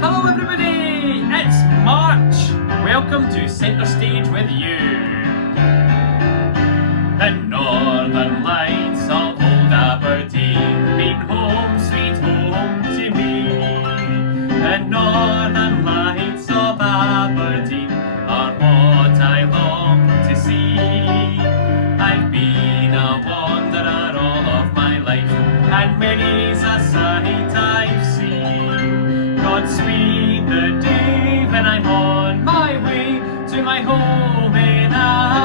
Hello everybody, it's March. Welcome to Centrestage With You. The northern lights of old Aberdeen mean home, sweet home to me. The northern lights of Aberdeen are what I long to see. I've been a wanderer all of my life, and many's a sight I've seen. Godspeed the day when I'm on my way to my home in Aberdeen.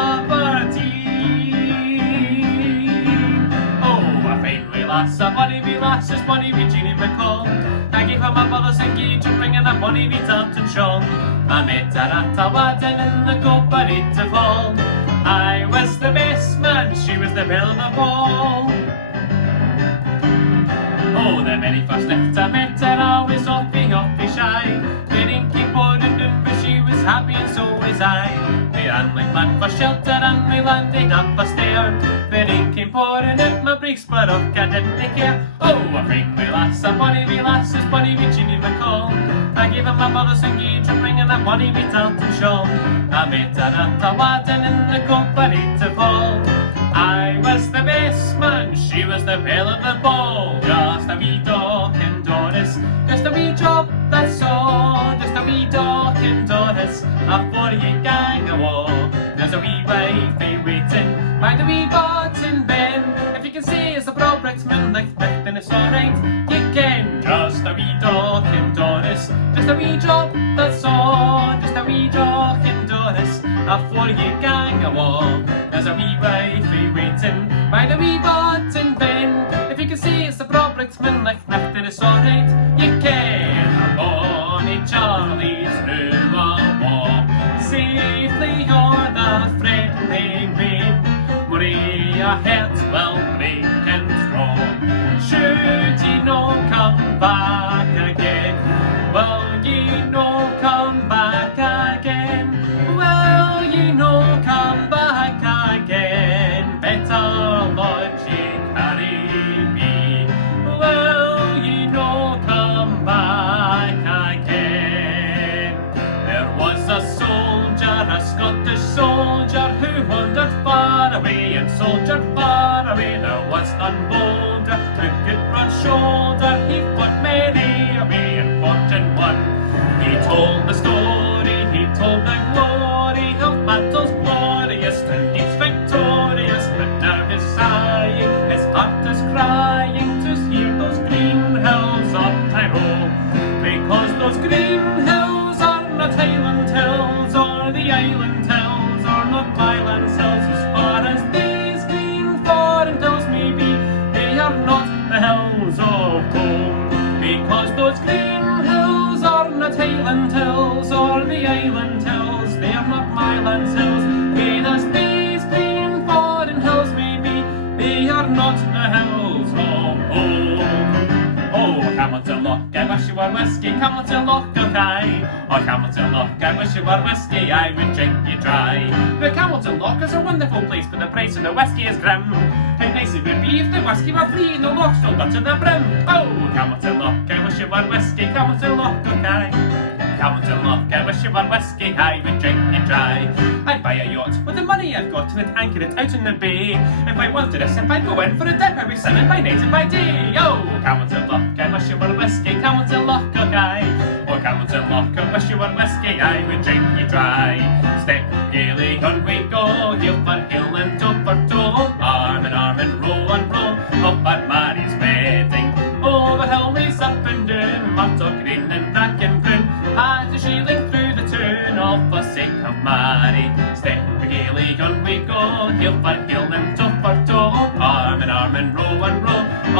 Oh, a fine wee lass, a bonny wee lass, is bonny wee Jeannie McCall. I gave her my mother's engagement ring and a bonny wee tartan shawl. I met her at a wedding in the Cooperative Hall. I was the best man, she was the belle of the ball. Oh, the very first night I met her, I was hoppy shy. The inky pouring down, but she was happy and so was I. We ran like mad for shelter and we landed up a stair. The rain came pouring out my breeks, but I didn't care. Oh, a fine wee lass, a bonny wee lass, is bonny wee Jeannie McCall. I gave her my mother's engagement ring and a bonny wee tartan shawl. I met her at a wedding in the Cooperative Hall. I was the best man, she was the belle of the ball. Just a wee docking Doris, just a wee job, that's all. Just a wee docking Doris, afore you gang a wall. There's a wee wifey waiting by the wee bottom ben. If you can see it's a broad bricksman like that, then it's alright, you can. Just a wee docking Doris, just a wee job, that's all. Just a wee docking Doris, afore you gang a wall. There's a wee wifey waiting by the wee bottom ben. If you can see it's the broad bricksman like that, then it's alright, you can. Bonnie Charlie's through a walk safely o'er the friendly main. Maria heads well break and strong. Should ye no come back again? Will ye no come back again? Will ye no come back again? Better lodge ye carry be. Will ye no come back again? There was a soldier, a Scottish soldier, who wandered far away and soldiered far away. There was none bolder, with good broad shoulder, he fought many away and fought and won. He told the story, he told the glory of battles glorious and deeds victorious. But now he's sighing, his heart is crying to hear those green hills of Tyrol. Because those green hills are not Highland hills, or the island hills, or not Highland hills. As far as these green foreign hills may be, they are not the hills of home. Because those green hills are not Highland hills, or the island hills, they are not Highland hills. Vain as these green foreign hills may be, they are not the hills of home. Oh, Hamilton Loch, I wish you were whiskey, Hamilton Loch of Gie. Oh, Hamilton Loch, I wish you were whiskey, I would drink you dry. The Hamilton Loch is a wonderful place, but the price of the whiskey is grim. How nice it would be if the whiskey were free and the loch filled up to the brim. Oh, Hamilton Loch, I wish you were whiskey, Hamilton Loch of Gie. Hamilton Loch, I wish you were whiskey, I would drink you dry. I'd buy a yacht with the money I've got and I'd anchor it out in the bay. If I wanted a sip, I'd go in for a dip, I'd be swimming by night and by day. Oh, Hamilton Loch, I wish you were whiskey, Hamilton Loch of Gie. Oh, Hamilton Loch, I wish you were whiskey, I would drink you dry. Step gaily on we go, heel for heel and toe for toe, arm in arm and row, up at Mary's wedding. Over hill ways up and down, motto green and black and brown, as a shieling through the town of the sake of Mary. Step gaily on we go, heel for heel and toe for toe, arm in arm and row,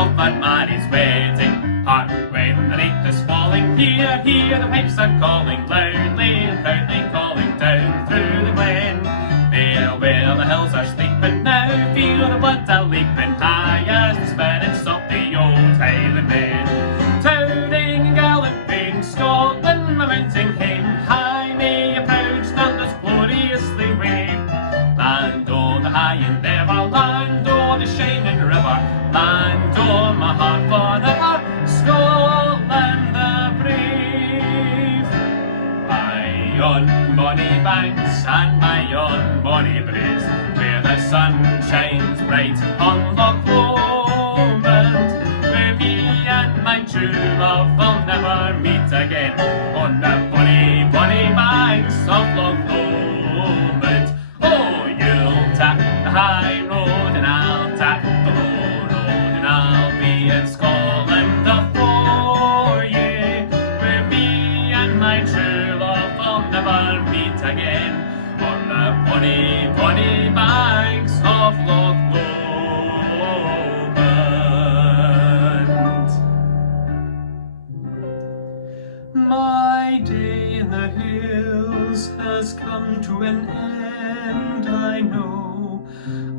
up at Mary's wedding. Hark, when the night is falling, hear, hear the pipes are calling, loudly and proudly calling down through the glen. There where the hills are sleeping now, feel the blood a-leaping high as the spirits of the old Highlandmen. Towering and galloping, Scotland mounting him high, may your proud standards gloriously wave. Land o'er the high endeavour, land o'er the shining river, land o'er my heart forever, Scotland the brave. bonny banks and my own bonny braes, where the sun shines bright on Loch Lomond, where me and my true love will never meet again, on the bonny, bonny banks of Loch Lomond. Oh, you'll tap the high road and I'll tap the low road, and I'll be in Scotland afore ye, where me and my true love will never meet again, on the bonny, bonny banks of Loch Lomond. My day in the hills has come to an end, I know.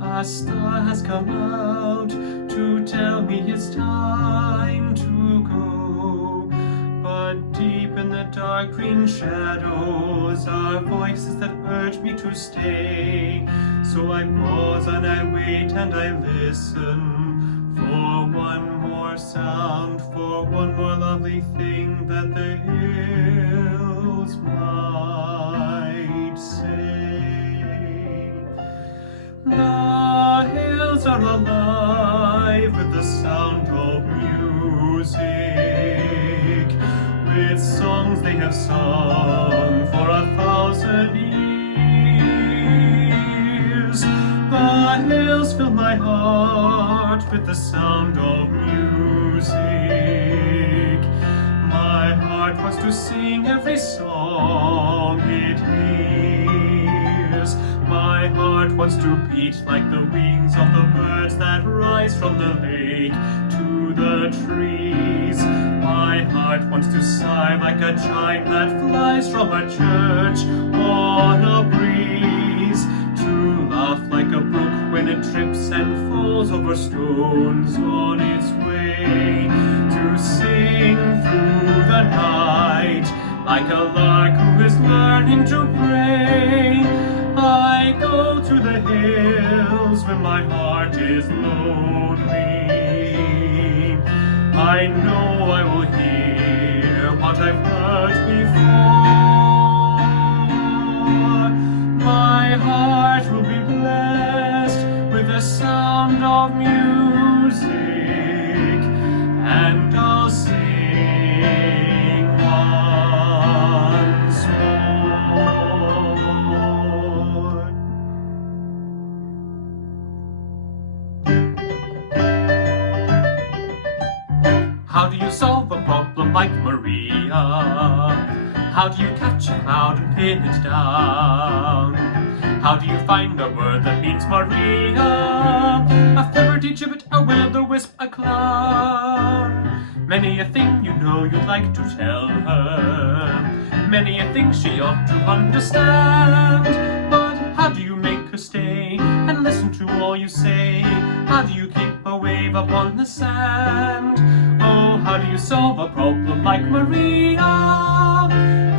A star has come out to tell me it's time to go. But deep in the dark green shadows are voices that urge me to stay. So I pause and I wait and I listen for one more sound, for one more lovely thing that the hills might say. The hills are alive with the sound of music, with songs they have sung for 1,000 years. The hills fill my heart with the sound of music. My heart wants to sing every song it hears. My heart wants to beat like the wings of the birds that rise from the lake to the trees. My heart wants to sigh like a chime that flies from a church on a breeze, to laugh like a brook when it trips and falls over stones on its way, to sing through the night like a lark who is learning to pray. I go to the hills when my heart is lonely. I know I will hear what I've heard before. My heart will be blessed with the sound of music, and I'll sing once more. How do you solve a problem like Maria? How do you catch a cloud and pin it down? How do you find a word that means Maria? A flibberty-gibbet, a will-o'-the-wisp, a clown. Many a thing you know you'd like to tell her, many a thing she ought to understand. But how do you make her stay and listen to all you say? How do you keep a wave upon the sand? Oh, how do you solve a problem like Maria?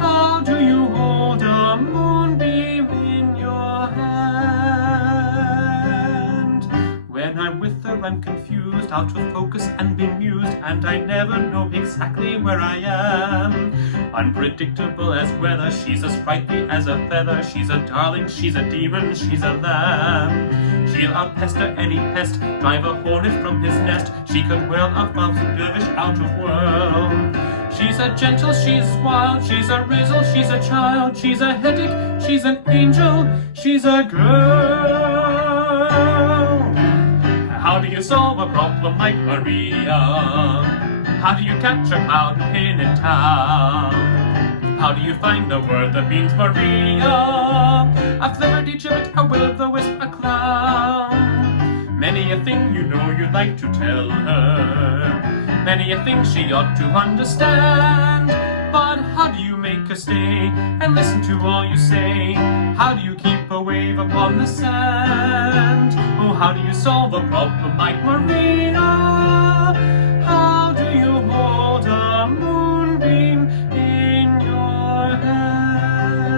How do you hold a moonbeam in your hand? When I'm with her I'm confused, out of focus and bemused, and I never know exactly where I am. Unpredictable as weather, she's as sprightly as a feather. She's a darling, she's a demon, she's a lamb. She'll outpester any pest, drive a hornet from his nest. She could whirl a bouncing dervish out of world. She's a gentle, she's wild, she's a rizzle, she's a child, she's a headache, she's an angel, she's a girl. How do you solve a problem like Maria? How do you catch a cloud and pin it down? How do you find a word that means Maria? A flibberty-gibbet, a will-o'-the-wisp, a clown. Many a thing you know you'd like to tell her, many a thing she ought to understand. But how do you make her stay and listen to all you say? How do you keep a wave upon the sand? Oh, how do you solve a problem like Maria? How do you hold a moonbeam in your hand?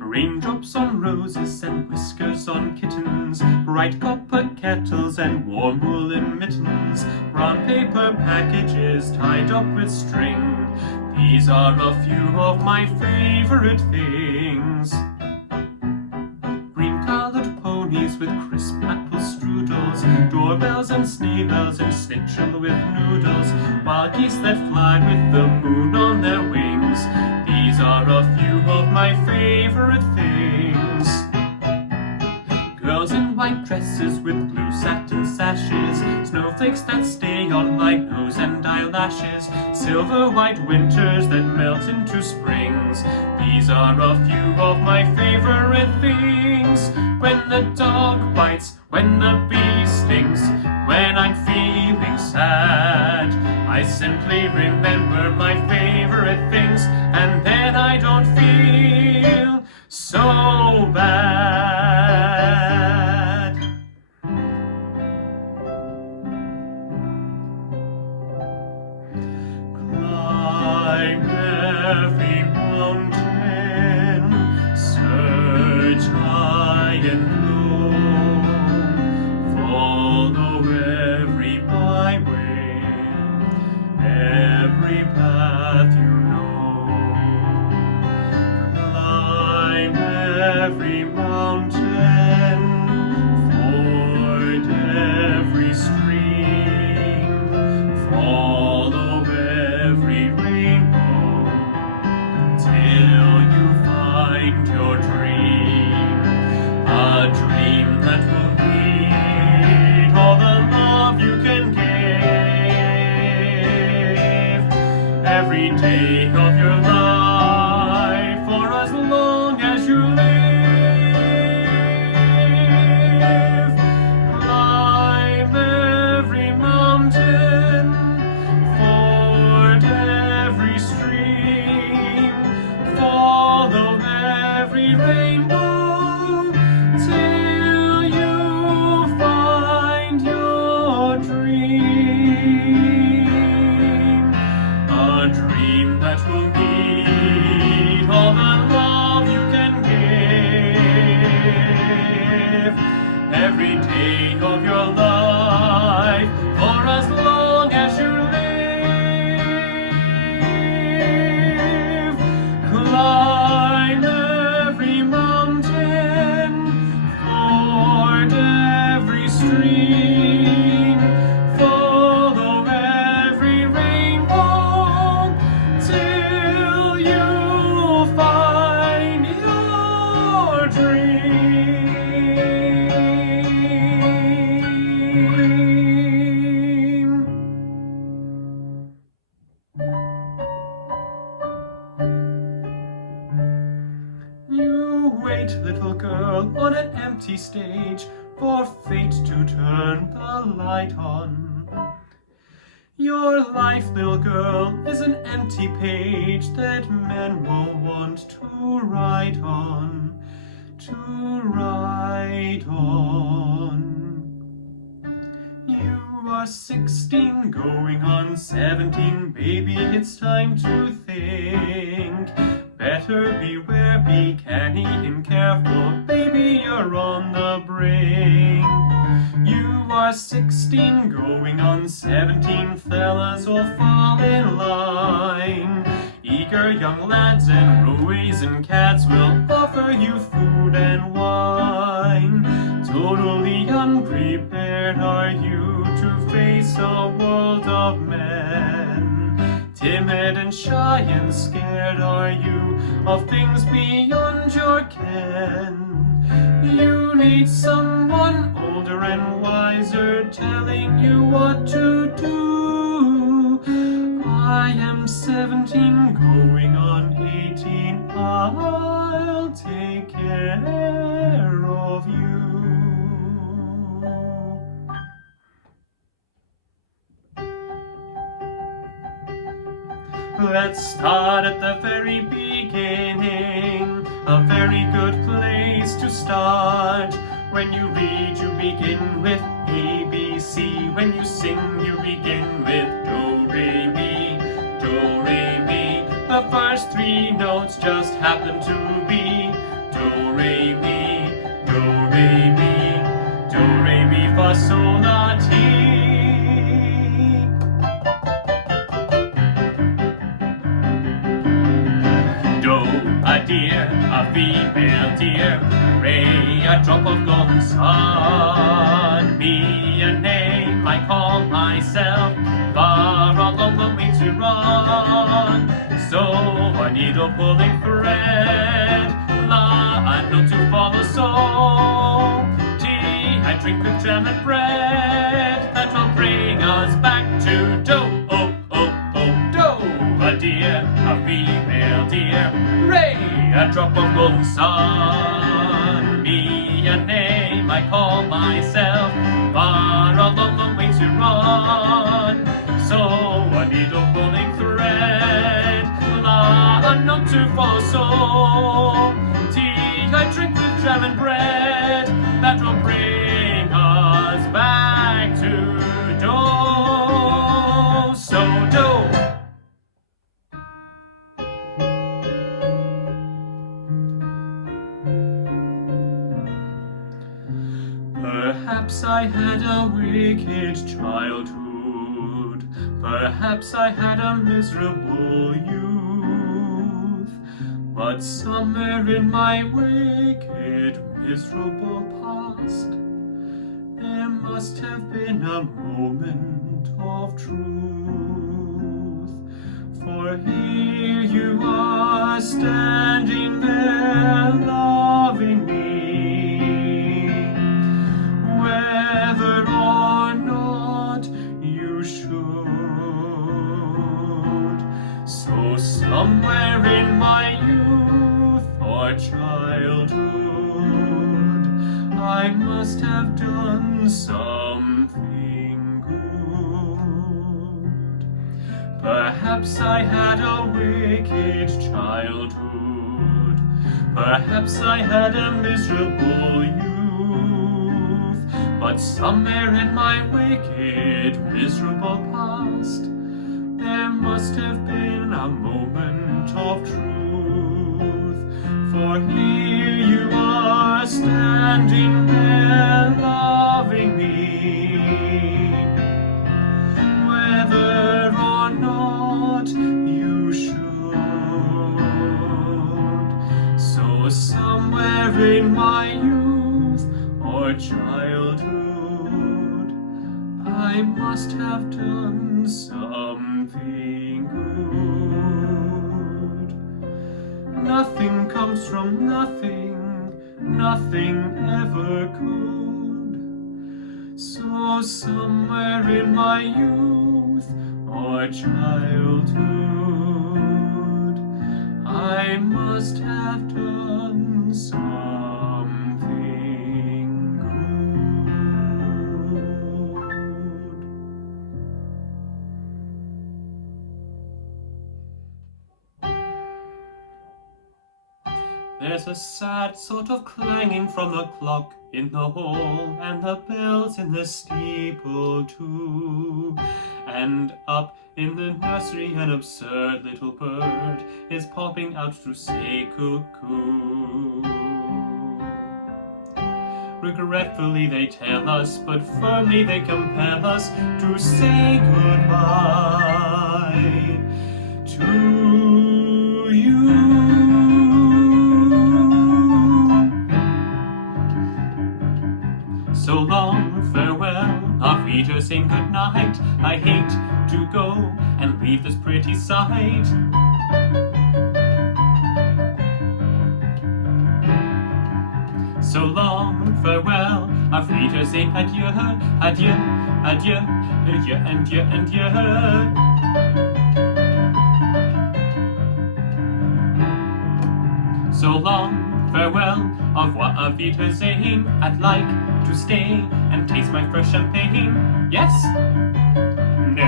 Raindrops on roses and whiskers on kittens, bright copper kettles and warm woolen mittens, brown paper packages tied up with string. These are a few of my favorite things. Green-colored ponies with crisp apple strudels, doorbells and sleigh bells and schnitzel with noodles, wild geese that fly with the moon on their wings. These are a few of my favorite things. Girls in white dresses with blue satin sashes, snowflakes that stay on my nose and eyelashes, silver white winters that melt into springs. These are a few of my favorite things. When the dog bites, when the bee stings, when I'm feeling sad, I simply remember my favorite things, and then I don't feel so bad. Climb every mountain, search high and low, follow every byway, every path you know. Climb every mountain, ford every stream, follow every rainbow, till you find your dream. A dream that will need all the love you can give. Every day of your life, for as long as you live. Climb every mountain, ford every stream, follow every rainbow, till you find your dream. A dream that will need all the love you can give. Every day of your life, for as long as you live. Climb every mountain, ford every stream, follow every rainbow, till you find your dream. You wait, little girl, on an empty stage, for fate to turn the light on. Your life, little girl, is an empty page that men will want to write on, to write on. You are 16, going on 17, baby, it's time to think. Better beware, be canny and careful, baby, you're on the brink. You are 16, going on 17, fellas will fall in line. Eager young lads and rowies and cats will offer you food and wine. Totally unprepared are you to face a world of men. Timid and shy and scared are you of things beyond your ken. You need someone older and wiser telling you what to do. I am 17, going on 18, I'll take care of you. Let's start at the very beginning, a very good place to start. When you read, you begin with A, B, C. When you sing, you begin with Do, Re, Mi, Do, Re, Mi. The first three notes just happen to be Do, Re, Mi, Do, Re, Mi, Do, re, mi, fa, sol, la, ti. Do, a deer, a female deer. Re, a drop of golden sun. Mi, a name I call myself. Far along the way to run. So, a needle pulling thread. La, a note to follow. So, tea, I drink with jam and bread. That will bring us back to do. Oh, oh, oh, do. A deer, a female deer. Ray, a drop of golden sun. Me, a name I call myself. Far along the way to run. So, a needle pulling thread. La, a note to follow. So, tea, I drink with jam and bread. That will bring us back to do. So, do. Perhaps I had a wicked childhood. Perhaps I had a miserable youth. But somewhere in my wicked, miserable past, there must have been a moment of truth. For here you are standing there loving me, whether or not you should. So somewhere in my youth or childhood, I must have done something good. Perhaps I had a wicked childhood. Perhaps I had a miserable youth. But somewhere in my wicked, miserable past, there must have been a moment of truth. For here you are standing there loving me, whether or not you should. So somewhere in my youth or childhood, I must have done something good. Nothing comes from nothing, nothing ever could. So somewhere in my youth or childhood, I must have done something good. There's a sad sort of clanging from the clock in the hall, and the bells in the steeple too. And up in the nursery an absurd little bird is popping out to say cuckoo. Regretfully they tell us, but firmly they compel us to say goodbye to you. So long, farewell, auf Wiedersehen, good night. I hate to go and leave this pretty sight. So long, farewell, auf Wiedersehen, adieu, adieu, adieu, adieu, adieu, adieu. So long, farewell, au revoir, auf Wiedersehen. I'd like to stay and taste my fresh champagne. Yes? No.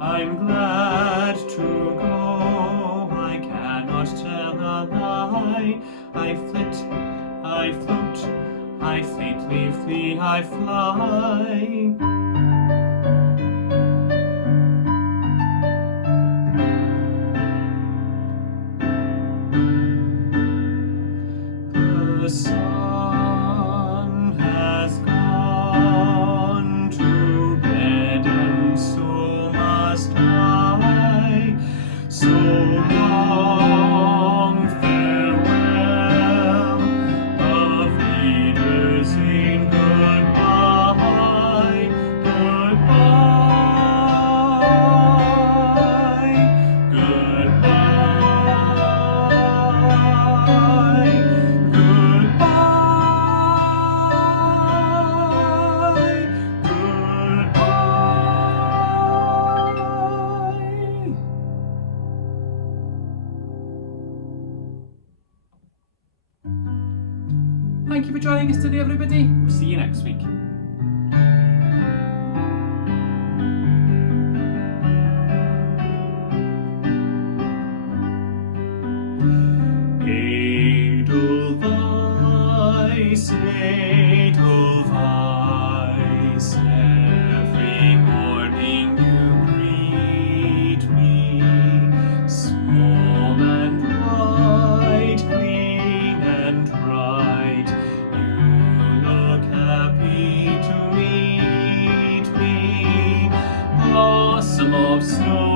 I'm glad to go, I cannot tell a lie. I flit, I float, I fleetly flee, I fly. you for joining us today, everybody. We'll see you next week. Edelweiss, Edelweiss, every morning you greet me, small and white, clean and bright, you look happy to meet me, blossom of snow.